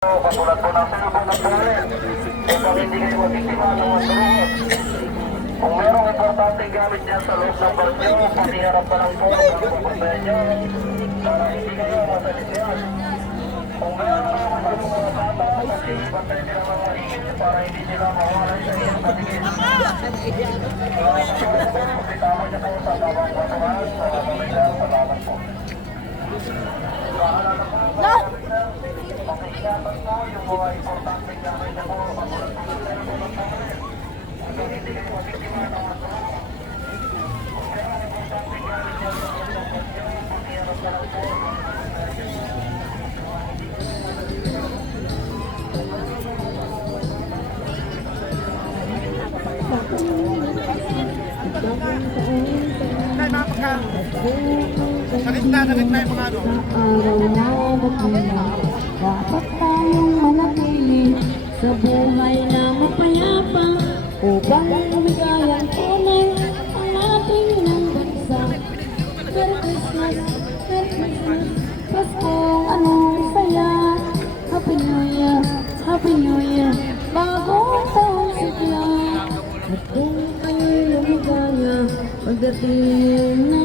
Katulad po ng salubong ng pare, upang hindi kayo mabiktima ng mga turungot. Kung merong importanteng gamit niya sa loob ng baryo, pakiharap pa lang po ang pupuntahan niyo para hindi kayo masalisiyan. Kung meron mga matalong mga bata, pag-iibantay nila mga maingin para hindi sila mawalan sa iyong patigil. Mga kasunod po, bitama niyo po sa bawang batuhan sa pamilyang salamat po. Paalala po sa pag-iingatan po yung mga importanteng gamit niyo po katulad po ng salubong ng pare. Upang hindi kayo mabiktima ng mga turungot. Kung merong importanteng gamit niya sa loob ng baryo, pakiharap pa lang po ang pupuntahan niyo. Sakit na yung mga ano. Dapat tayong manatili sa buhay na mapayapa upang umigayan tunay ang ating ng bansa. Merry Christmas, Merry Christmas, Paskong anong saya. Happy New Year, Happy New Year, bagong taong sigla. At kung kayo'y lumigaya, pagdating na